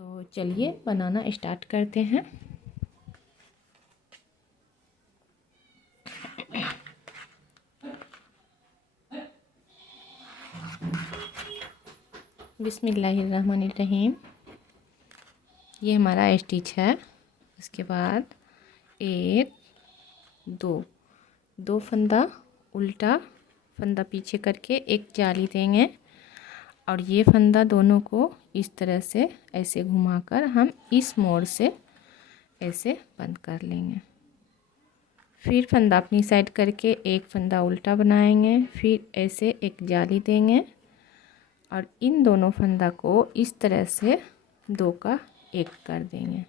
तो चलिए बनाना स्टार्ट करते हैं। बिस्मिल्लाहिर्रहमानिर्रहीम। ये हमारा स्टिच है। उसके बाद एक दो फंदा उल्टा फंदा पीछे करके एक जाली देंगे और ये फंदा दोनों को इस तरह से ऐसे घुमाकर हम इस मोड़ से ऐसे बंद कर लेंगे। फिर फंदा अपनी साइड करके एक फंदा उल्टा बनाएंगे, फिर ऐसे एक जाली देंगे और इन दोनों फंदा को इस तरह से दो का एक कर देंगे।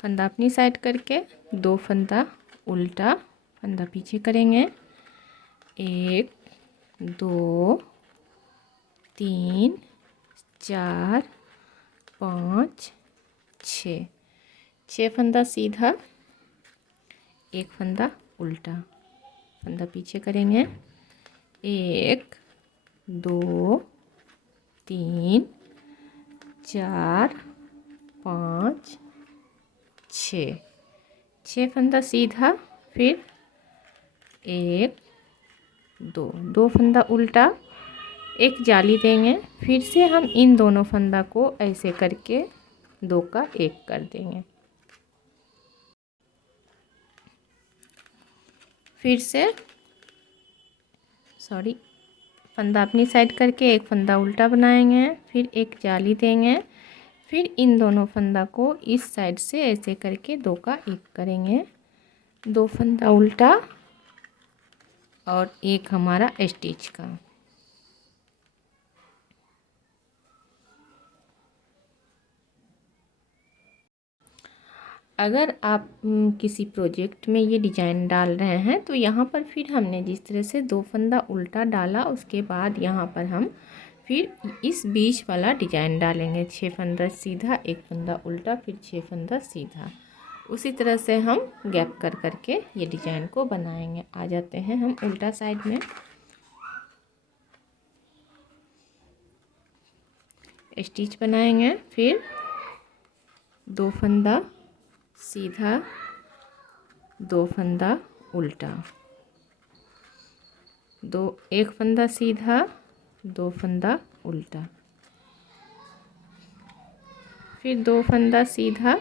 फंदा अपनी साइड करके दो फंदा उल्टा फंदा पीछे करेंगे, 1 2 3 4 5 6 फंदा सीधा, एक फंदा उल्टा फंदा पीछे करेंगे, 1 2 3 4 5 6 फंदा सीधा, फिर 1 2 फंदा उल्टा एक जाली देंगे। फिर से हम इन दोनों फंदा को ऐसे करके दो का एक कर देंगे। फिर से फंदा अपनी साइड करके एक फंदा उल्टा बनाएंगे, फिर एक जाली देंगे, फिर इन दोनों फंदा को इस साइड से ऐसे करके दो का एक करेंगे। दो फंदा उल्टा और एक हमारा स्टिच का। अगर आप किसी प्रोजेक्ट में ये डिजाइन डाल रहे हैं तो यहाँ पर फिर हमने जिस तरह से दो फंदा उल्टा डाला, उसके बाद यहाँ पर हम फिर इस बीच वाला डिजाइन डालेंगे। 6 फंदा सीधा, एक फंदा उल्टा, फिर 6 फंदा सीधा। उसी तरह से हम गैप कर करके ये डिजाइन को बनाएंगे। आ जाते हैं हम उल्टा साइड में। स्टिच बनाएंगे, फिर दो फंदा सीधा, दो फंदा उल्टा, एक फंदा सीधा, दो फंदा उल्टा, फिर दो फंदा सीधा,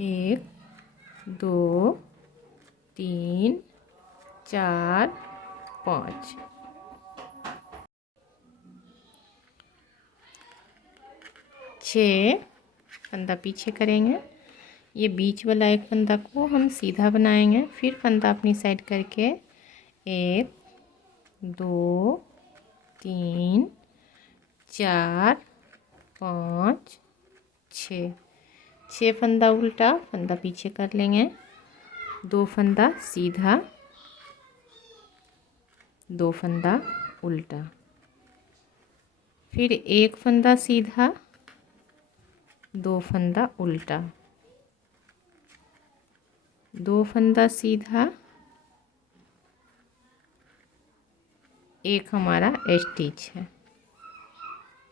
1 2 3 4 5 6 फंदा पीछे करेंगे। ये बीच वाला एक फंदा को हम सीधा बनाएंगे, फिर फंदा अपनी साइड करके 1 2 3 4 5 6 फंदा उल्टा फंदा पीछे कर लेंगे, दो फंदा सीधा, दो फंदा उल्टा, फिर एक फंदा सीधा, दो फंदा उल्टा, दो फंदा सीधा, एक हमारा स्टिच है।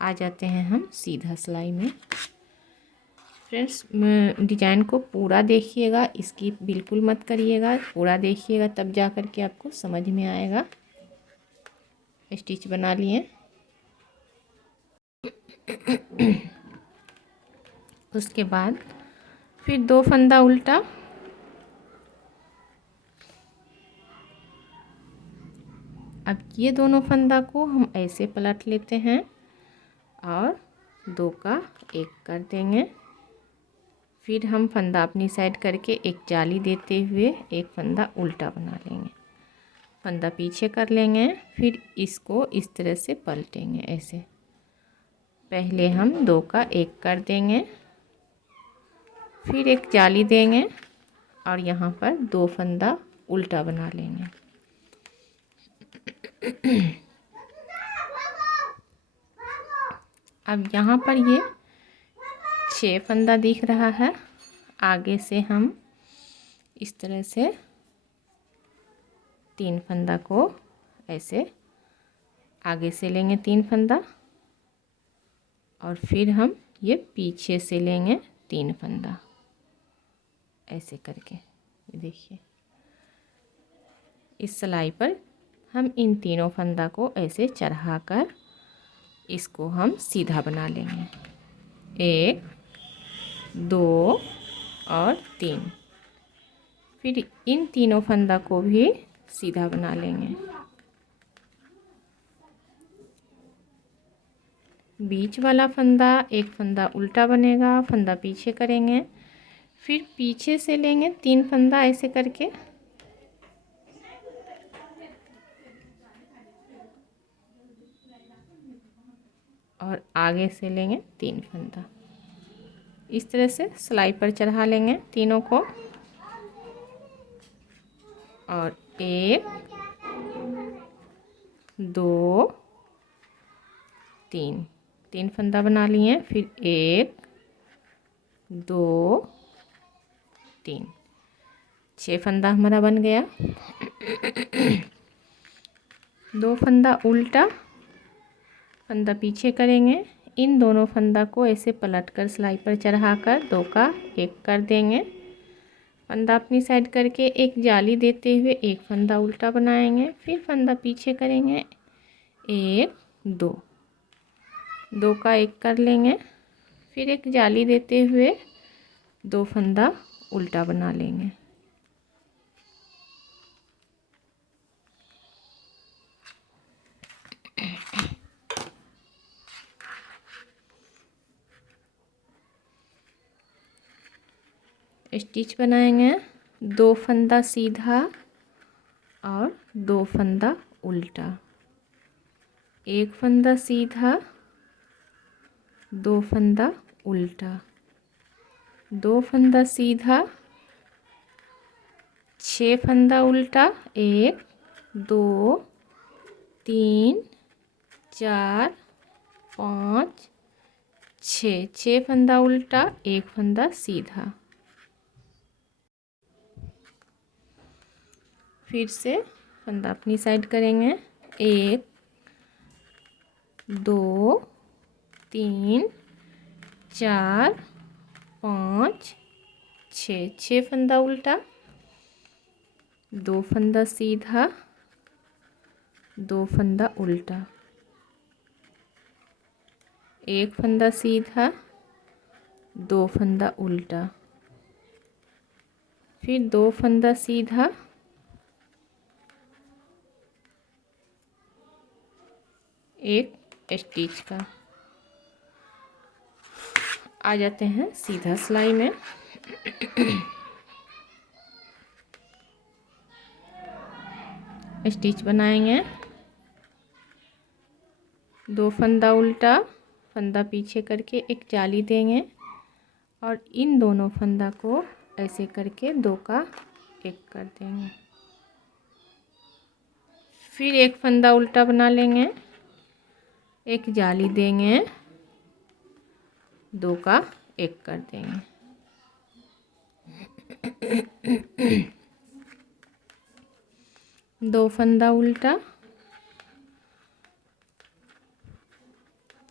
आ जाते हैं हम सीधा सिलाई में। फ्रेंड्स, डिजाइन को पूरा देखिएगा, इसकी बिल्कुल मत करिएगा, पूरा देखिएगा तब जा कर के आपको समझ में आएगा। स्टिच बना लिए। उसके बाद फिर दो फंदा उल्टा, अब ये दोनों फंदा को हम ऐसे पलट लेते हैं और दो का एक कर देंगे। फिर हम फंदा अपनी साइड करके एक जाली देते हुए एक फंदा उल्टा बना लेंगे, फंदा पीछे कर लेंगे, फिर इसको इस तरह से पलटेंगे। ऐसे पहले हम दो का एक कर देंगे, फिर एक जाली देंगे और यहाँ पर दो फंदा उल्टा बना लेंगे। अब यहाँ पर ये 6 फंदा दिख रहा है। आगे से हम इस तरह से 3 फंदा को ऐसे आगे से लेंगे 3 फंदा और फिर हम ये पीछे से लेंगे 3 फंदा ऐसे करके। ये देखिए इस सिलाई पर हम इन तीनों फंदा को ऐसे चढ़ाकर इसको हम सीधा बना लेंगे। 1 2 और 3। फिर इन तीनों फंदा को भी सीधा बना लेंगे। बीच वाला फंदा एक फंदा उल्टा बनेगा, फंदा पीछे करेंगे, फिर पीछे से लेंगे 3 फंदा ऐसे करके और आगे से लेंगे 3 फंदा। इस तरह से सिलाई पर चढ़ा लेंगे तीनों को और 1 2 3 फंदा बना लिए। फिर 1 2 3 6 फंदा हमारा बन गया। 2 फंदा उल्टा, फंदा पीछे करेंगे, इन दोनों फंदा को ऐसे पलटकर सिलाई पर चढ़ाकर 2 का 1 कर देंगे। फंदा अपनी साइड करके एक जाली देते हुए एक फंदा उल्टा बनाएंगे, फिर फंदा पीछे करेंगे, 1 2 का 1 कर लेंगे, फिर एक जाली देते हुए 2 फंदा उल्टा बना लेंगे। स्टिच बनाएंगे 2 फंदा सीधा और 2 फंदा उल्टा, 1 फंदा सीधा 2 फंदा उल्टा, 2 फंदा सीधा 6 फंदा उल्टा, 1 2 3 4 5 6 फंदा उल्टा, 1 फंदा सीधा। फिर से फंदा अपनी साइड करेंगे, 1 2 3 4 5 6 फंदा उल्टा, 2 फंदा सीधा 2 फंदा उल्टा, 1 फंदा सीधा 2 फंदा उल्टा, फिर 2 फंदा सीधा, एक स्टिच का। आ जाते हैं सीधा सिलाई में। स्टिच बनाएंगे, 2 फंदा उल्टा, फंदा पीछे करके एक जाली देंगे और इन दोनों फंदा को ऐसे करके 2 का 1 कर देंगे। फिर एक फंदा उल्टा बना लेंगे, एक जाली देंगे, 2 का 1 कर देंगे। दो फंदा उल्टा,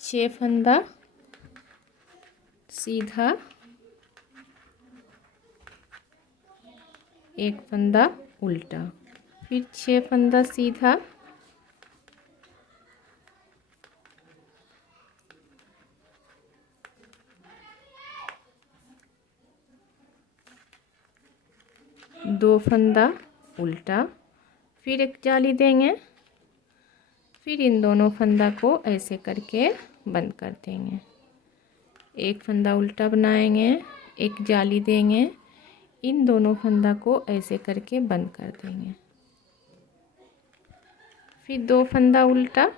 6 फंदा सीधा, 1 फंदा उल्टा, फिर 6 फंदा सीधा, 2 फंदा उल्टा, फिर एक जाली देंगे, फिर इन दोनों फंदा को ऐसे करके बंद कर देंगे। एक फंदा उल्टा बनाएंगे, एक जाली देंगे, इन दोनों फंदा को ऐसे करके बंद कर देंगे। फिर 2 फंदा उल्टा,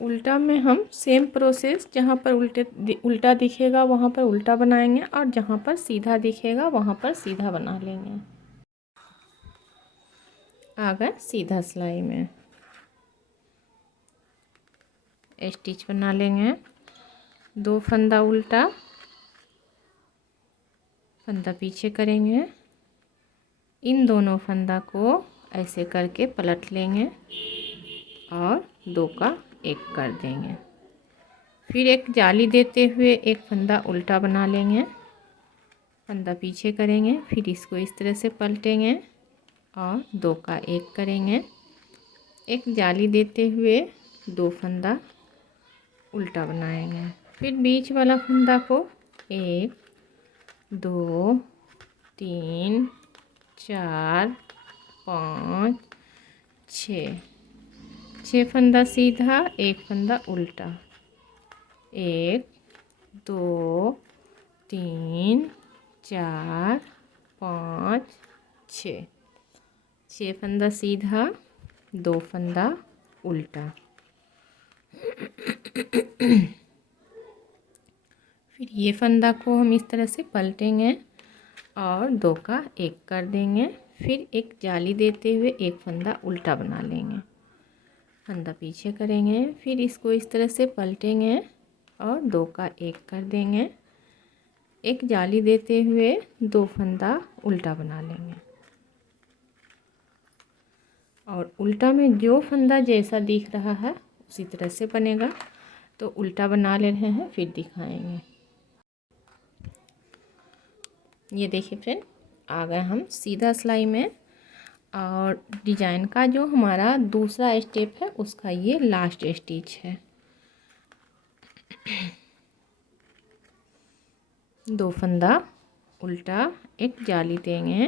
उल्टा में हम सेम प्रोसेस, जहाँ पर उल्टा दिखेगा वहाँ पर उल्टा बनाएंगे और जहाँ पर सीधा दिखेगा वहाँ पर सीधा बना लेंगे। आ गए सीधा सिलाई में। स्टिच बना लेंगे, 2 फंदा उल्टा, फंदा पीछे करेंगे, इन दोनों फंदा को ऐसे करके पलट लेंगे और 2 का 1 कर देंगे। फिर एक जाली देते हुए एक फंदा उल्टा बना लेंगे, फंदा पीछे करेंगे, फिर इसको इस तरह से पलटेंगे और 2 का 1 करेंगे। एक जाली देते हुए 2 फंदा उल्टा बनाएंगे, फिर बीच वाला फंदा को 1 2 3 4 5 6 फंदा सीधा, एक फंदा उल्टा, 1 2 3 4 5 6 फंदा सीधा, 2 फंदा उल्टा। फिर ये फंदा को हम इस तरह से पलटेंगे और 2 का 1 कर देंगे। फिर एक जाली देते हुए एक फंदा उल्टा बना लेंगे, फंदा पीछे करेंगे, फिर इसको इस तरह से पलटेंगे और 2 का 1 कर देंगे। एक जाली देते हुए 2 फंदा उल्टा बना लेंगे और उल्टा में जो फंदा जैसा दिख रहा है उसी तरह से बनेगा। तो उल्टा बना ले रहे हैं, फिर दिखाएंगे। ये देखिए फ्रेंड, आ गए हम सीधा सिलाई में और डिजाइन का जो हमारा दूसरा स्टेप है उसका ये लास्ट स्टिच है। 2 फंदा उल्टा, एक जाली देंगे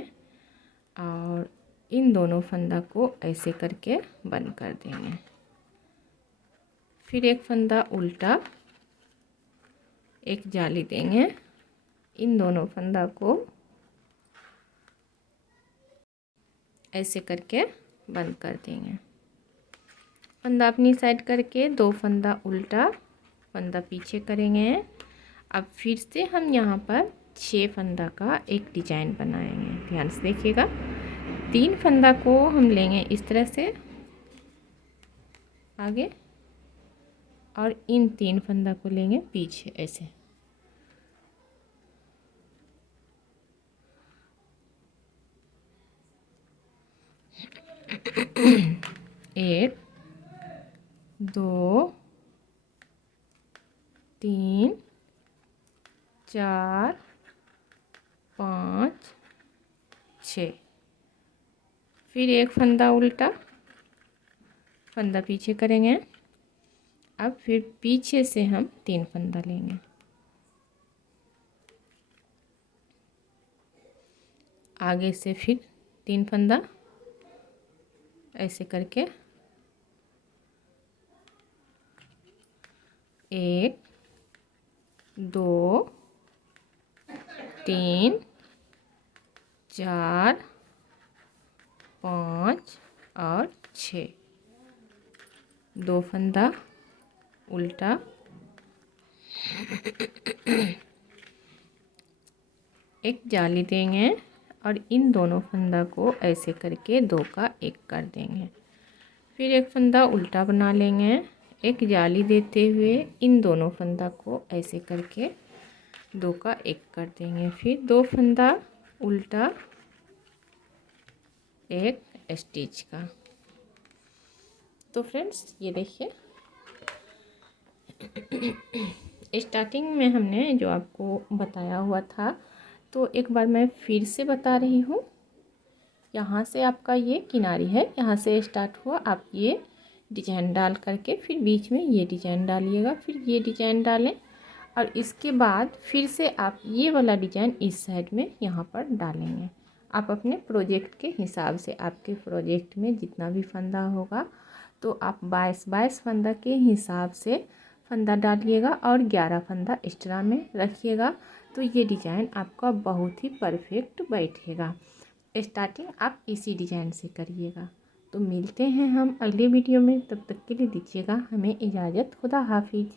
और इन दोनों फंदा को ऐसे करके बंद कर देंगे। फिर एक फंदा उल्टा, एक जाली देंगे, इन दोनों फंदा को ऐसे करके बंद कर देंगे। फंदा अपनी साइड करके 2 फंदा उल्टा, फंदा पीछे करेंगे। अब फिर से हम यहाँ पर 6 फंदा का एक डिजाइन बनाएंगे। ध्यान से देखिएगा, 3 फंदा को हम लेंगे इस तरह से आगे और इन 3 फंदा को लेंगे पीछे ऐसे। एक 2 3 4 5 6, फिर एक फंदा उल्टा, फंदा पीछे करेंगे। अब फिर पीछे से हम 3 फंदा लेंगे, आगे से फिर 3 फंदा ऐसे करके 1 2 3 4 5 और 6, 2 फंदा उल्टा, एक जाली देंगे और इन दोनों फंदा को ऐसे करके 2 का 1 कर देंगे। फिर एक फंदा उल्टा बना लेंगे, एक जाली देते हुए इन दोनों फंदा को ऐसे करके 2 का 1 कर देंगे। फिर 2 फंदा उल्टा, एक स्टिच का। तो फ्रेंड्स ये देखिए, स्टार्टिंग में हमने जो आपको बताया हुआ था, तो एक बार मैं फिर से बता रही हूँ। यहाँ से आपका ये किनारी है, यहाँ से स्टार्ट हुआ, आप ये डिजाइन डाल करके फिर बीच में ये डिजाइन डालिएगा, फिर ये डिजाइन डालें और इसके बाद फिर से आप ये वाला डिजाइन इस साइड में यहाँ पर डालेंगे। आप अपने प्रोजेक्ट के हिसाब से, आपके प्रोजेक्ट में जितना भी फंदा होगा तो आप 22 फंदा के हिसाब से फंदा डालिएगा और 11 फंदा एक्स्ट्रा में रखिएगा। तो ये डिज़ाइन आपका बहुत ही परफेक्ट बैठेगा। स्टार्टिंग आप इसी डिज़ाइन से करिएगा। तो मिलते हैं हम अगले वीडियो में, तब तक के लिए दीजिएगा हमें इजाज़त। खुदा हाफिज़।